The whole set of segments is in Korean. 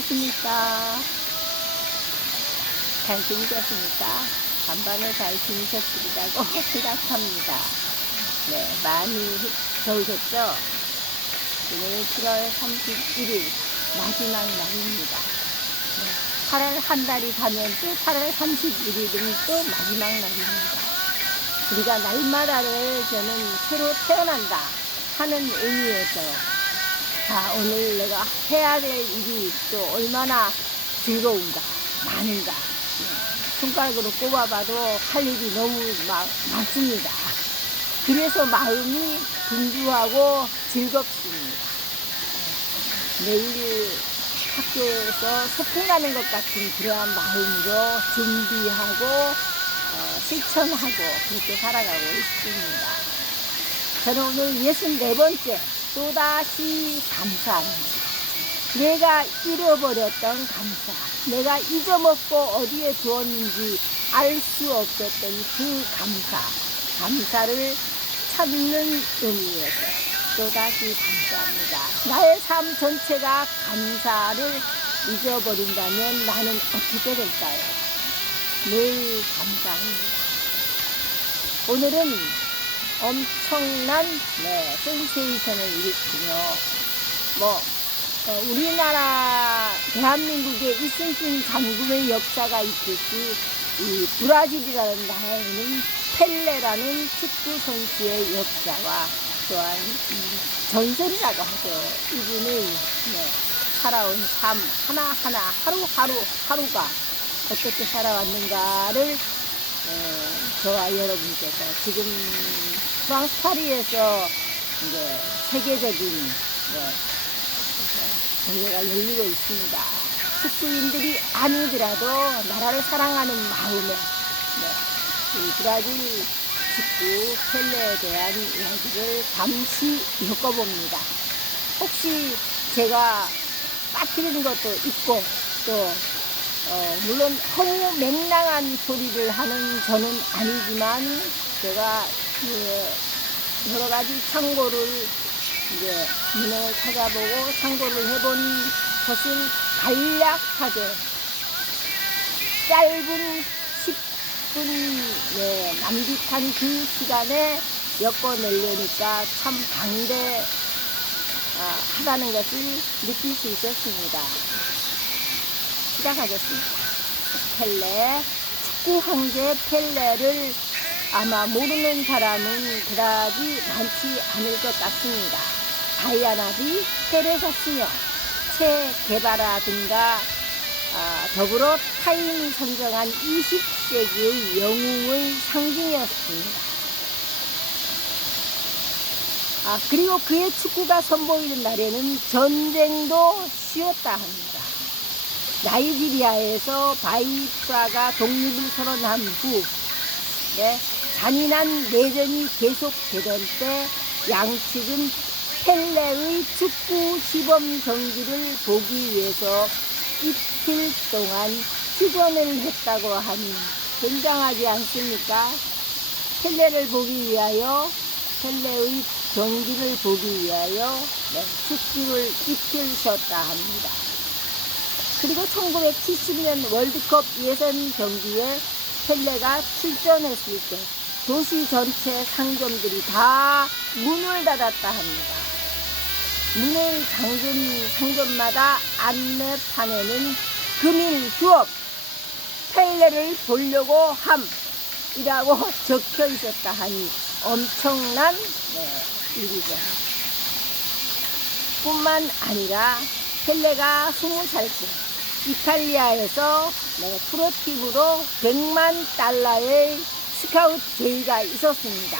안녕하십니까. 잘 지내셨습니까? 간밤에 잘 지내셨으리라고 생각합니다. 네, 많이 더우셨죠? 오늘 7월 31일 마지막 날입니다. 네, 8월 한 달이 가면 또 8월 31일은 또 마지막 날입니다. 우리가 날마다를 저는 새로 태어난다 하는 의미에서 오늘 내가 해야 될 일이 또 얼마나 즐거운가, 많은가. 손가락으로 꼽아봐도 할 일이 너무 많습니다. 그래서 마음이 분주하고 즐겁습니다. 내일 학교에서 소풍 가는 것 같은 그러한 마음으로 준비하고 실천하고 그렇게 살아가고 있습니다. 저는 오늘 64번째 또다시 감사합니다. 내가 잃어버렸던 감사, 내가 잊어먹고 어디에 두었는지 알 수 없었던 그 감사를 찾는 의미에서 또다시 감사합니다. 나의 삶 전체가 감사를 잊어버린다면 나는 어떻게 될까요? 늘 감사합니다. 오늘은 엄청난 센세이션을 일으키며 우리나라 대한민국의 이순신 장군의 역사가 있듯이 이 브라질이라는 나라에는 펠레라는 축구 선수의 역사와 또한 전설이라고 하죠. 이분의 살아온 삶 하나하나 하루가 어떻게 살아왔는가를 저와 여러분께서 지금 프랑스 파리에서 이제 세계적인 대회가 열리고 있습니다. 축구인들이 아니더라도 나라를 사랑하는 마음에 이 브라질 축구 펠레에 대한 이야기를 잠시 엮어봅니다. 혹시 제가 빠뜨리는 것도 있고 또 물론 허무맹랑한 소리를 하는 저는 아니지만 제가 여러 가지 참고를 문헌을 찾아보고 참고를 해본 것을 간략하게 짧은 10분 남짓한 그 시간에 엮어내려니까 참 방대하다는 것을 느낄 수 있었습니다. 시작하겠습니다. 펠레, 축구 황제 펠레를 아마 모르는 사람은 그다지 많지 않을 것 같습니다. 다이아나비, 테레사스녀, 체 게바라 등과 더불어 타인이 선정한 20세기의 영웅의 상징이었습니다. 그리고 그의 축구가 선보이는 날에는 전쟁도 쉬었다 합니다. 나이지리아에서 바이프라가 독립을 선언한 후 잔인한 내전이 계속되던 때 양측은 펠레의 축구 시범 경기를 보기 위해서 이틀 동안 휴전을 했다고 하니 굉장하지 않습니까? 펠레를 보기 위하여, 펠레의 경기를 보기 위하여 축구를 이틀 쉬었다 합니다. 그리고 1970년 월드컵 예선 경기에 펠레가 출전했을 때 도시 전체 상점들이 다 문을 닫았다 합니다. 문의 상점마다 안내판에는 금일 휴업, 펠레를 보려고 함이라고 적혀 있었다 하니 엄청난 일이죠. 뿐만 아니라 펠레가 20살 때 이탈리아에서 프로팀으로 100만 달러의 스카우트 제의가 있었습니다.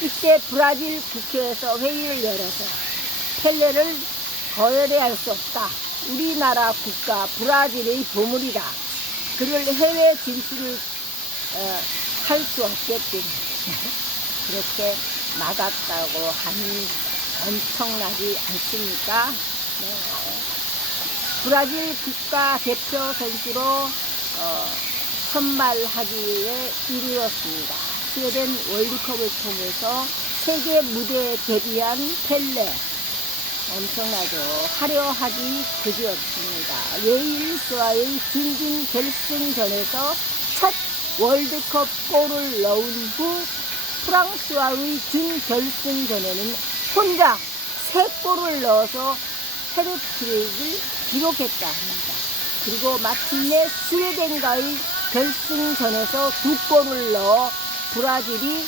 이때 브라질 국회에서 회의를 열어서 펠레를 거절할 수 없다. 우리나라 국가 브라질의 보물이다. 그를 해외 진출을 할 수 없게끔 그렇게 막았다고 하니 엄청나지 않습니까? 브라질 국가대표 선수로 선발하기에 이르렀습니다. 스웨덴 월드컵을 통해서 세계 무대에 데뷔한 펠레. 엄청나죠. 화려하기 그지없습니다. 웨일스와의 준준 결승전에서 첫 월드컵 골을 넣은 후 프랑스와의 준결승전에는 혼자 3골을 넣어서 헤트트릭을 기록했다 합니다. 그리고 마침내 스웨덴과의 결승전에서 2골을 넣어 브라질이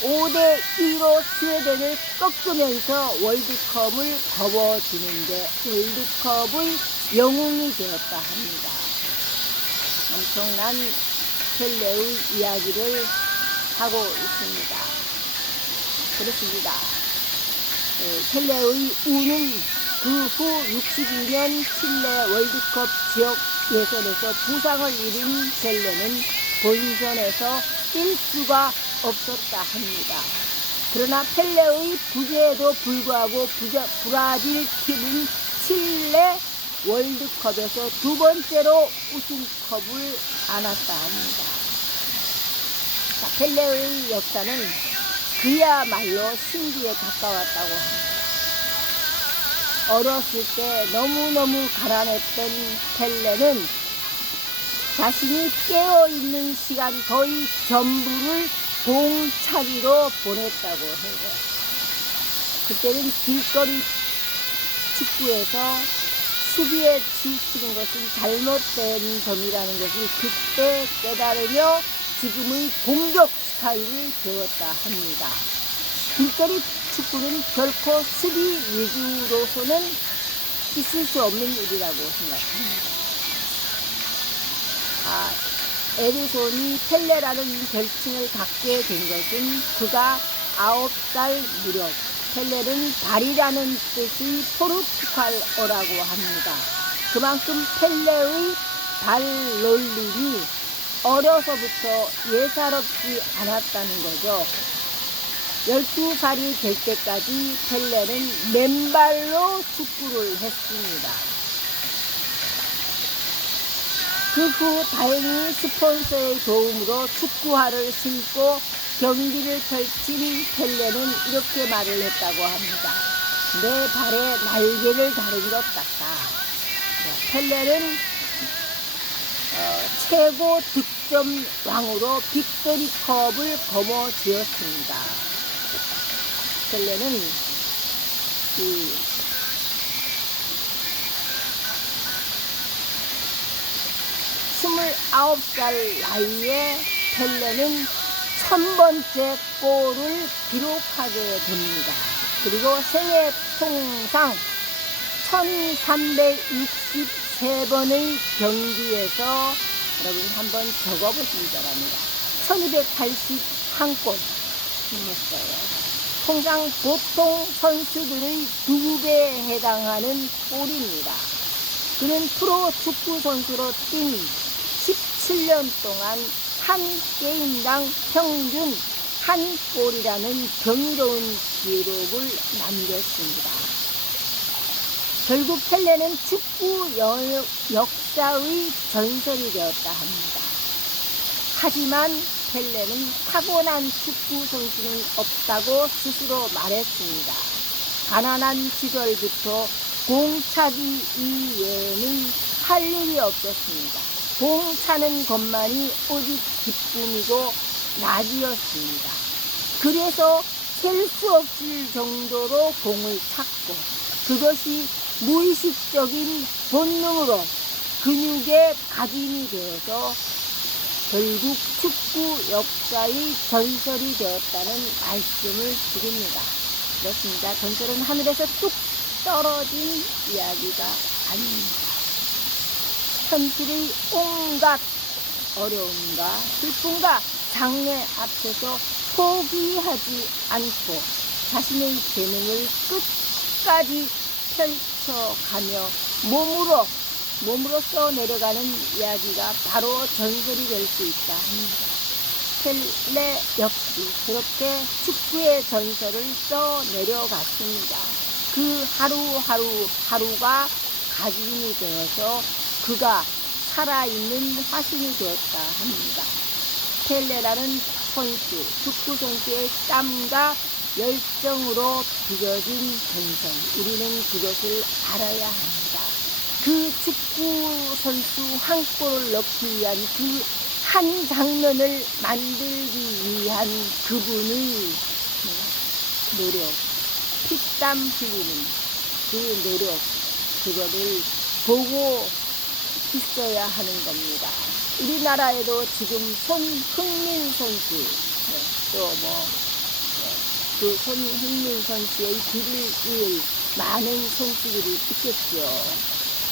5대2로 스웨덴을 꺾으면서 월드컵을 거머쥐는데 월드컵의 영웅이 되었다 합니다. 엄청난 펠레의 이야기를 하고 있습니다. 그렇습니다. 펠레의 우는 그 후 62년 칠레 월드컵 지역 예선에서 부상을 입은 펠레는 본선에서 뛸 수가 없었다 합니다. 그러나 펠레의 부재에도 불구하고 브라질 팀은 칠레 월드컵에서 2번째로 우승컵을 안았다 합니다. 자, 펠레의 역사는 그야말로 신기에 가까웠다고 합니다. 어렸을 때 너무너무 가난했던 펠레는 자신이 깨어있는 시간 거의 전부를 공차기로 보냈다고 해요. 그때는 길거리 축구에서 수비에 치우치는 것은 잘못된 점이라는 것을 그때 깨달으며 지금의 공격 스타일을 배웠다 합니다. 길거리 축구는 결코 수비 위주로서는 있을 수 없는 일이라고 생각합니다. 에르손이 펠레라는 별칭을 갖게 된 것은 그가 9살 무렵, 펠레는 발이라는 뜻의 포르투갈어라고 합니다. 그만큼 펠레의 발놀림이 어려서부터 예사롭지 않았다는 거죠. 12살이 될 때까지 펠레는 맨발로 축구를 했습니다. 그 후 다행히 스폰서의 도움으로 축구화를 신고 경기를 펼친 펠레는 이렇게 말을 했다고 합니다. 내 발에 날개를 다른 것 같다. 펠레는 최고 득점 왕으로 빅토리컵을 거머쥐었습니다. 펠레는 29살 나이에 펠레는 1000번째 골을 기록하게 됩니다. 그리고 생애 통상 1363번의 경기에서 여러분 한번 적어보시기 바랍니다. 1281골 했어요. 통상 보통 선수들의 2배에 해당하는 골입니다. 그는 프로 축구 선수로 뛴 17년 동안 한 게임당 평균 한 골이라는 경이로운 기록을 남겼습니다. 결국 펠레는 축구 역사의 전설이 되었다 합니다. 하지만 펠레는 타고난 축구 선수는 없다고 스스로 말했습니다. 가난한 시절부터 공차기 이외에는 할 일이 없었습니다. 공 차는 것만이 오직 기쁨이고 낙이었습니다. 그래서 셀 수 없을 정도로 공을 찾고 그것이 무의식적인 본능으로 근육에 각인이 되어서 결국 축구 역사의 전설이 되었다는 말씀을 드립니다. 그렇습니다. 전설은 하늘에서 뚝 떨어진 이야기가 아닙니다. 현실의 온갖 어려움과 슬픔과 장래 앞에서 포기하지 않고 자신의 재능을 끝까지 펼쳐가며 몸으로 써내려가는 이야기가 바로 전설이 될 수 있다 합니다. 펠레 역시 그렇게 축구의 전설을 써내려갔습니다. 그 하루가 각인이 되어서 그가 살아있는 화신이 되었다 합니다. 펠레라는 선수, 축구 선수의 땀과 열정으로 빚어진 전설. 우리는 그것을 알아야 합니다. 그 축구 선수 한 골을 넣기 위한 그 한 장면을 만들기 위한 그분의 노력, 피땀 흘리는 그 노력, 그거를 보고 있어야 하는 겁니다. 우리나라에도 지금 손흥민 선수, 그 손흥민 선수의 길을 이을 많은 선수들이 있겠죠.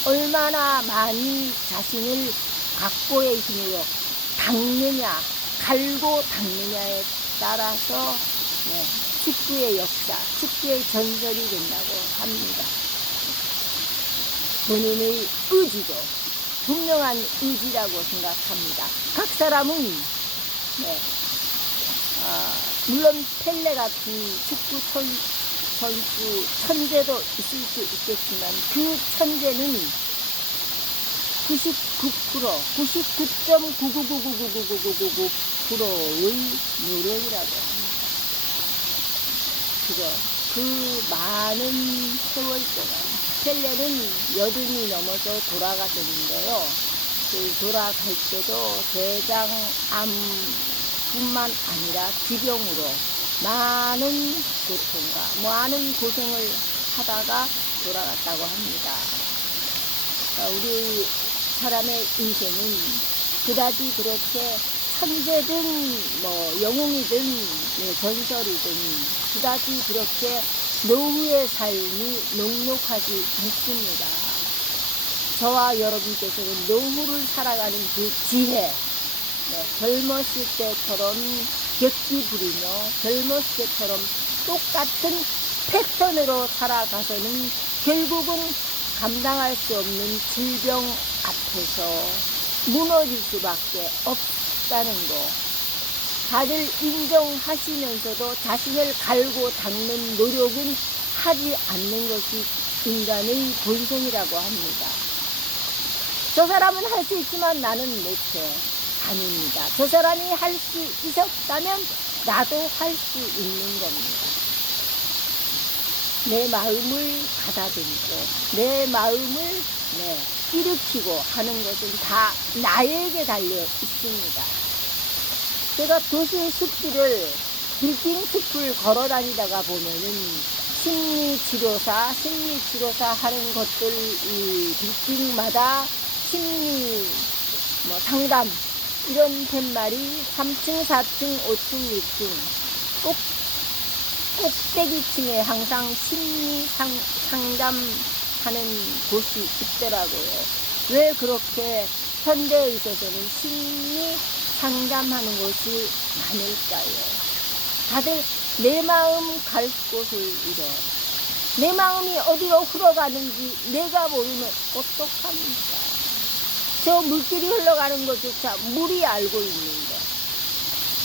얼마나 많이 자신을 각고의 힘으로 닦느냐, 갈고 닦느냐에 따라서 축구의 역사, 축구의 전설이 된다고 합니다. 본인의 의지도 분명한 의지라고 생각합니다. 각 사람은 물론 펠레 같은 축구 선수 천재도 있을 수 있겠지만 그 천재는 99.999999999%의 노력이라고 합니다. 그 많은 세월 동안 펠레는 80이 넘어서 돌아가셨는데요. 그 돌아갈 때도 대장암뿐만 아니라 지병으로 많은 고통과 많은 고생을 하다가 돌아갔다고 합니다. 우리 사람의 인생은 그다지 그렇게 천재든 영웅이든 전설이든 그다지 그렇게 노후의 삶이 녹록하지 않습니다. 저와 여러분께서는 노후를 살아가는 그 지혜, 젊었을 때처럼 객기 부리며 젊었을 때처럼 똑같은 패턴으로 살아가서는 결국은 감당할 수 없는 질병 앞에서 무너질 수밖에 없다는 거. 다들 인정하시면서도 자신을 갈고 닦는 노력은 하지 않는 것이 인간의 본성이라고 합니다. 저 사람은 할 수 있지만 나는 못해. 아닙니다. 저 사람이 할 수 있었다면 나도 할 수 있는 겁니다. 내 마음을 가다듬고 내 마음을 일으키고 하는 것은 다 나에게 달려 있습니다. 제가 도시 숲길을 빌딩 숲을 걸어 다니다가 보면은 심리치료사 하는 것들 이 빌딩마다 심리 상담 이런 팻말이 3층, 4층, 5층, 6층 꼭대기층에 항상 심리 상담하는 곳이 있더라고요. 왜 그렇게 현대에 있어서는 심리 상담하는 곳이 많을까요? 다들 내 마음 갈 곳을 잃어. 내 마음이 어디로 흘러가는지 내가 모르면 어떡합니까? 저 물길이 흘러가는 것조차 물이 알고 있는데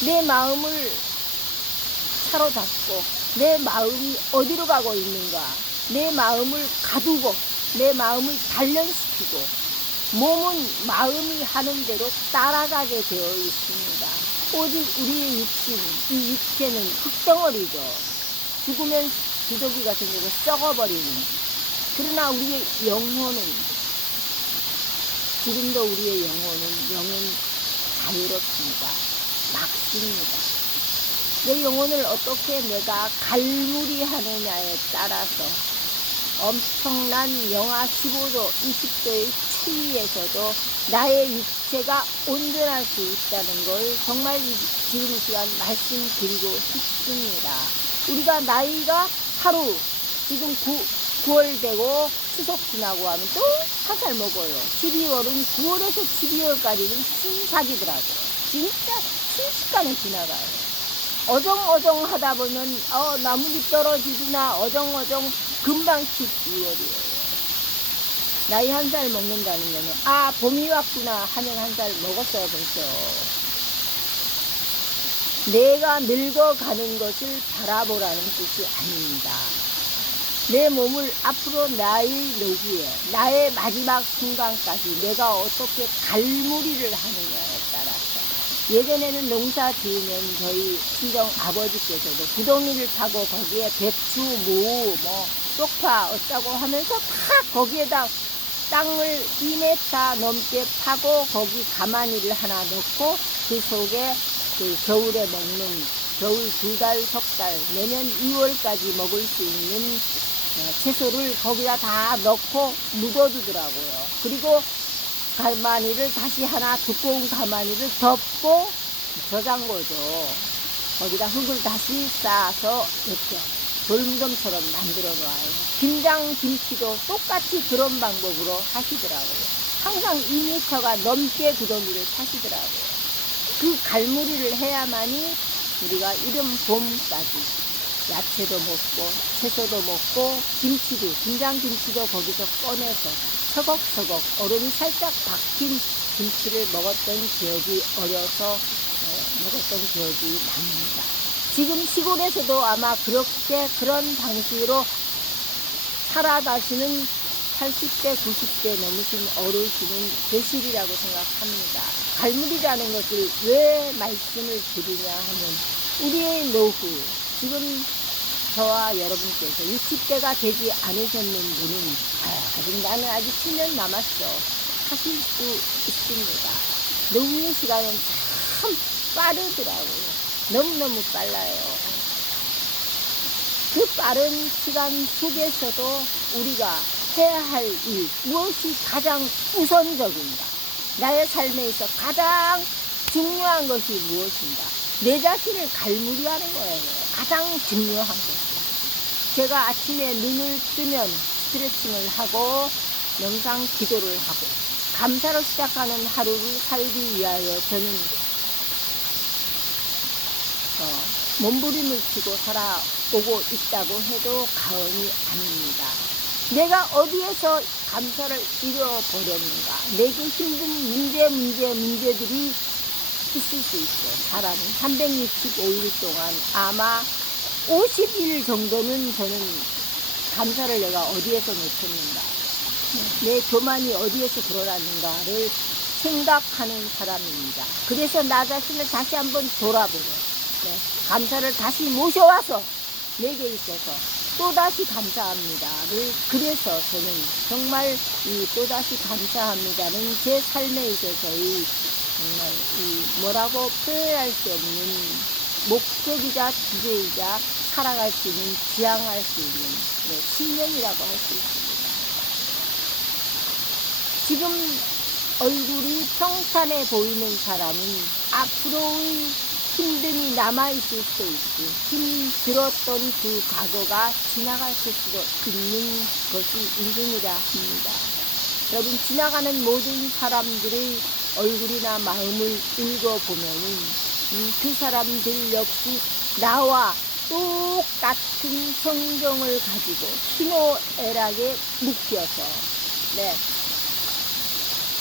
내 마음을 사로잡고 내 마음이 어디로 가고 있는가, 내 마음을 가두고 내 마음을 단련시키고 몸은 마음이 하는 대로 따라가게 되어 있습니다. 오직 우리의 육신, 이 육체는 흙덩어리죠. 죽으면 부더기가 생겨서 썩어버리는. 그러나 우리의 영혼은, 지금도 우리의 영은 자유롭습니다. 막습니다. 내 영혼을 어떻게 내가 갈무리 하느냐에 따라서 엄청난 영하 15도, 20도의 추위에서도 나의 육체가 온전할 수 있다는 걸 정말 지금 이 시간 말씀드리고 싶습니다. 우리가 나이가 하루, 지금 9월 되고 추석 지나고 하면 또 한 살 먹어요. 12월은 9월에서 12월까지는 신사기더라고요. 진짜 순식간에 지나가요. 어정어정 하다 보면 나뭇잎 떨어지구나, 어정어정 금방 12월이에요. 나이 한 살 먹는다는 거는 봄이 왔구나 하면 한 살 먹었어요 벌써. 내가 늙어가는 것을 바라보라는 뜻이 아닙니다. 내 몸을 앞으로 나의 노후에, 나의 마지막 순간까지 내가 어떻게 갈무리를 하느냐에 따라서 예전에는 농사 지으면 저희 친정 아버지께서도 구덩이를 파고 거기에 배추, 무, 뭐 쪽파 어쩌고 하면서 다 거기에다 땅을 2m 넘게 파고 거기 가마니를 하나 넣고 그 속에 그 겨울에 먹는 겨울 2달, 3달, 내년 2월까지 먹을 수 있는 채소를 거기다 다 넣고 묻어두더라고요. 그리고 가마니를 다시 하나 두꺼운 가마니를 덮고 저장고죠. 거기다 흙을 다시 쌓아서 이렇게 돌무덤처럼 만들어 놓아요. 김장, 김치도 똑같이 그런 방법으로 하시더라고요. 항상 2m가 넘게 구덩이를 파시더라고요. 그 갈무리를 해야만이 우리가 이른 봄까지 야채도 먹고 채소도 먹고 김치도 김장김치도 거기서 꺼내서 서걱서걱 얼음이 살짝 박힌 김치를 먹었던 기억이 어려서 먹었던 기억이 납니다. 지금 시골에서도 아마 그렇게 그런 방식으로 살아가시는 80대, 90대 넘으신 어르신은 계시리라고 생각합니다. 갈무리라는 것을 왜 말씀을 드리냐 하면 우리의 노후, 지금 저와 여러분께서 60대가 되지 않으셨는 분은 아직 나는 아직 10년 남았어 하실 수 있습니다. 노후의 시간은 참 빠르더라고요. 너무너무 빨라요. 그 빠른 시간 속에서도 우리가 해야 할 일, 무엇이 가장 우선적인가? 나의 삶에 있어 가장 중요한 것이 무엇인가? 내 자신을 갈무리하는 거예요. 가장 중요한 것이. 제가 아침에 눈을 뜨면 스트레칭을 하고 명상 기도를 하고 감사로 시작하는 하루를 살기 위하여 저는 몸부림을 치고 살아오고 있다고 해도 과언이 아닙니다. 내가 어디에서 감사를 잃어버렸는가? 내게 힘든 문제들이 있을 수 있어요. 사람은 365일 동안 아마 50일 정도는 저는 감사를 내가 어디에서 놓쳤는가? 내 교만이 어디에서 드러났는가를 생각하는 사람입니다. 그래서 나 자신을 다시 한번 돌아보고 감사를 다시 모셔와서 내게 있어서 또다시 감사합니다를 그래서 저는 정말 이 또다시 감사합니다는 제 삶에 있어서의 정말 이 뭐라고 표현할 수 없는 목적이자 주제이자 살아갈 수 있는 지향할 수 있는 신념이라고 할 수 있습니다. 지금 얼굴이 평탄해 보이는 사람은 앞으로의 힘듦이 남아있을 수도 있고 힘들었던 그 과거가 지나갔을 수도 있는 것이 인생이라 합니다. 여러분 지나가는 모든 사람들의 얼굴이나 마음을 읽어보면은 그 사람들 역시 나와 똑같은 성정을 가지고 희노애락에 묶여서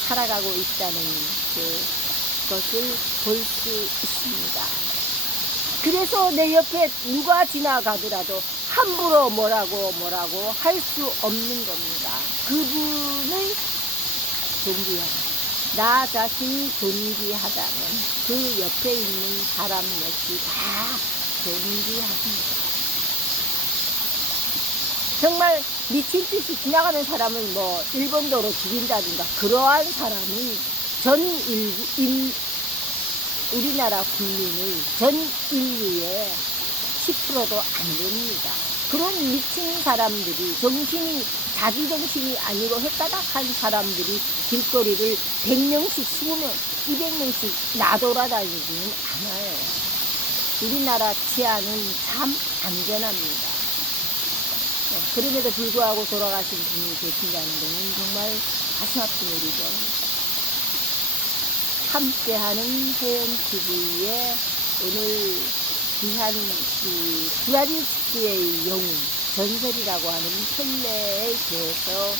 살아가고 있다는 것을 볼 수 있습니다. 그래서 내 옆에 누가 지나가더라도 함부로 뭐라고 할 수 없는 겁니다. 그분을 존귀하다. 나 자신이 존귀하다면 그 옆에 있는 사람 역시 다 존귀합니다. 정말 미친 듯이 지나가는 사람을 뭐 일본도로 죽인다든가 그러한 사람은 우리나라 국민의 전 인류의 10%도 안 됩니다. 그런 미친 사람들이 자기 정신이 아니고 헷가닥한 사람들이 길거리를 100명씩 20명, 200명씩 나돌아다니지는 않아요. 우리나라 치안은 참 안전합니다. 그럼에도 불구하고 돌아가신 분이 계신다는 것은 정말 가슴 아픈 일이죠. 함께하는 혜연TV의 오늘 귀한 축제의 영웅 전설이라고 하는 펠레에 대해서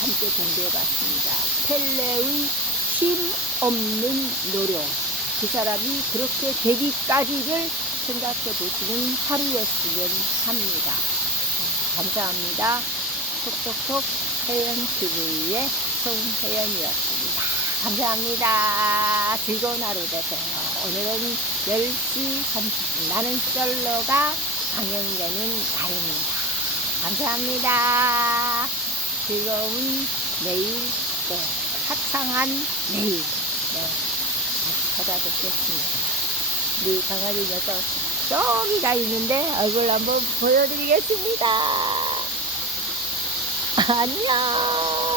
함께 공부해봤습니다. 펠레의 힘없는 노력, 그 사람이 그렇게 되기까지를 생각해보시는 하루였으면 합니다. 감사합니다. 톡톡톡 혜연TV의 송혜연이었습니다. 감사합니다. 즐거운 하루 되세요. 오늘은 10시 30분 나는 솔로가 방영되는 날입니다. 감사합니다. 즐거운 내일 또 화창한 내일 다시 찾아뵙겠습니다. 우리 강아지 녀석 저기 가 있는데 얼굴 한번 보여드리겠습니다. 안녕.